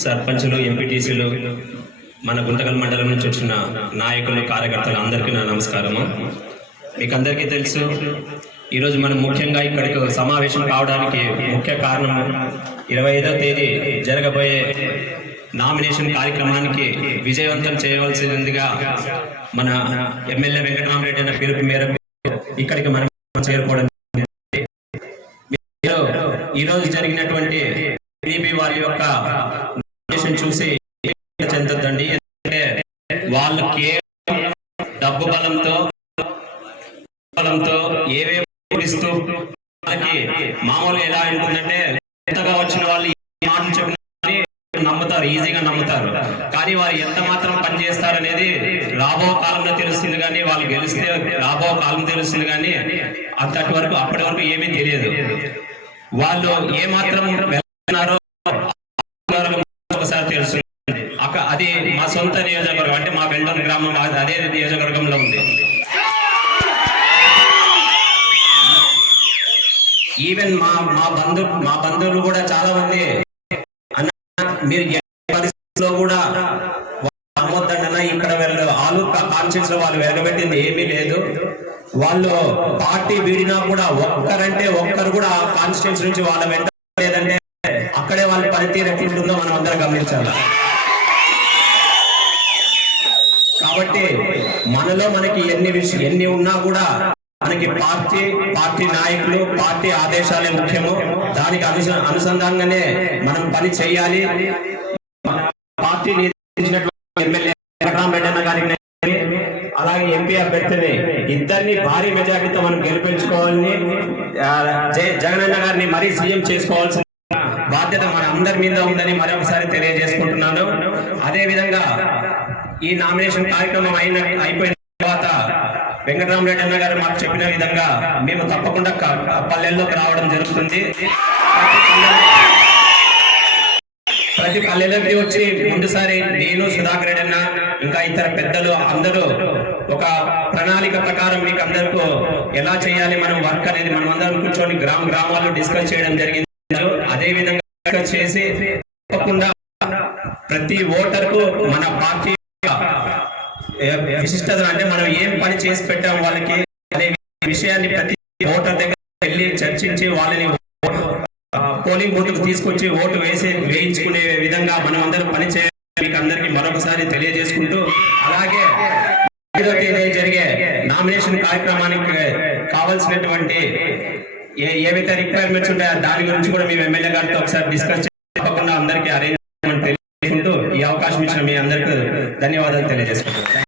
సర్పంచులు ఎంపీటీసీలు మన గుంతకల్ మండలం నుంచి వచ్చిన నాయకులు కార్యకర్తలు అందరికీ నా నమస్కారము. మీకు అందరికీ తెలుసు ఈరోజు మనం ముఖ్యంగా ఇక్కడికి సమావేశం కావడానికి ముఖ్య కారణం ఇరవై ఐదో తేదీ జరగబోయే నామినేషన్ కార్యక్రమానికి విజయవంతం చేయవలసిందిగా మన ఎమ్మెల్యే వెంకటరామరెడ్డి అన్న పిలుపు మేరకు ఇక్కడికి మనం చేరుకోవడం ఈరోజు జరిగినటువంటి టీడీపీ వారి యొక్క చూసి చెందొద్దండి. ఎందుకంటే వాళ్ళు కేవలం డబ్బు బలంతో బలంతో ఏవేవో ఇస్తూ వాళ్ళకి మామూలు ఎలా ఉంటుందంటే ఎంతగా వచ్చిన వాళ్ళు మాటలు చెప్పిన నమ్ముతారు ఈజీగా నమ్ముతారు. కానీ వారు ఎంత మాత్రం పని చేస్తారనేది రాబో కాలంలో తెలుస్తుంది కానీ వాళ్ళు గెలిస్తే రాబో కాలం తెలుస్తుంది కానీ అంతటి వరకు అప్పటి వరకు ఏమీ తెలియదు. వాళ్ళు ఏ మాత్రం వెళ్తున్నారో ఒకసారి తెలుసు అక్క అది మా సొంత నియోజకవర్గం అంటే మా బెండం గ్రామం అదే నియోజకవర్గంలో ఉంది. ఈవెన్ మా మా బంధు మా బంధువులు కూడా చాలా మంది అన్న మీరు పరిస్థితిలో కూడా అమ్మొద్దన్న ఇక్కడ వెళ్ళదు ఆలు కాన్షియన్స్లో వాళ్ళు వెలగబెట్టింది ఏమీ లేదు. వాళ్ళు పార్టీ వీడినా కూడా ఒక్కరంటే ఒక్కరు కూడా కాన్స్టిట్యూన్స్ నుంచి వాళ్ళ వెంట లేదంటే అక్కడే వాళ్ళ పనితీరు ఎట్లుంటుందో మనం అందరం గమనించాలి. కాబట్టి మనలో మనకి ఎన్ని విషయం ఎన్ని ఉన్నా కూడా మనకి పార్టీ పార్టీ నాయకులు పార్టీ ఆదేశాలే ముఖ్యము. దానికి అనుస అనుసంధానంగానే మనం పని చేయాలి. పార్టీ ఎమ్మెల్యే వెంకటరామరెడ్డి అన్న గారికి అలాగే ఎంపీ అభ్యర్థిని ఇద్దరిని భారీ మెజార్టీతో మనం గెలిపించుకోవాలని జగనన్న గారిని మరీ సీఎం చేసుకోవాల్సిన బాధ్యత మన అందరి మీద ఉందని మరొకసారి తెలియజేసుకుంటున్నాను. అదే విధంగా ఈ నామినేషన్ కార్యక్రమం అయిన అయిపోయిన తర్వాత వెంకటరామరెడ్డి అన్న గారు మాకు చెప్పిన విధంగా మేము తప్పకుండా పల్లెల్లోకి రావడం జరుగుతుంది. ప్రతి పల్లెలోకి వచ్చి ముందుసారి నేను సుధాకర్ రెడ్డి అన్న ఇంకా ఇతర పెద్దలు అందరూ ఒక ప్రణాళిక ప్రకారం మీకు అందరికీ ఎలా చేయాలి మనం వర్క్ అనేది మనం అందరం కూర్చొని గ్రామ గ్రామాల్లో డిస్కస్ చేయడం జరిగింది. అదే విధంగా చేసి తప్పకుండా ప్రతి ఓటర్కు మన పార్టీ విశిష్టత అంటే మనం ఏం పని చేసి పెట్టాం వాళ్ళకి అనే విషయాన్ని ప్రతి ఓటర్ దగ్గర వెళ్ళి చర్చించి వాళ్ళని పోలింగ్ బూత్కు తీసుకొచ్చి ఓటు వేసి వేయించుకునే విధంగా మనం అందరం పని చేయాలి మీకు అందరికి మరొకసారి తెలియజేసుకుంటూ అలాగే ఐదో తేదీ జరిగే నామినేషన్ కార్యక్రమానికి కావాల్సినటువంటి ఏ ఏవైతే రిక్వైర్మెంట్స్ ఉంటాయో దాని గురించి కూడా మేము ఎమ్మెల్యే గారితో ఒకసారి డిస్కస్ తప్పకుండా అందరికీ అరేంజ్ అవకాశం ఇచ్చిన మీ అందరికీ ధన్యవాదాలు తెలియజేసుకుంటాం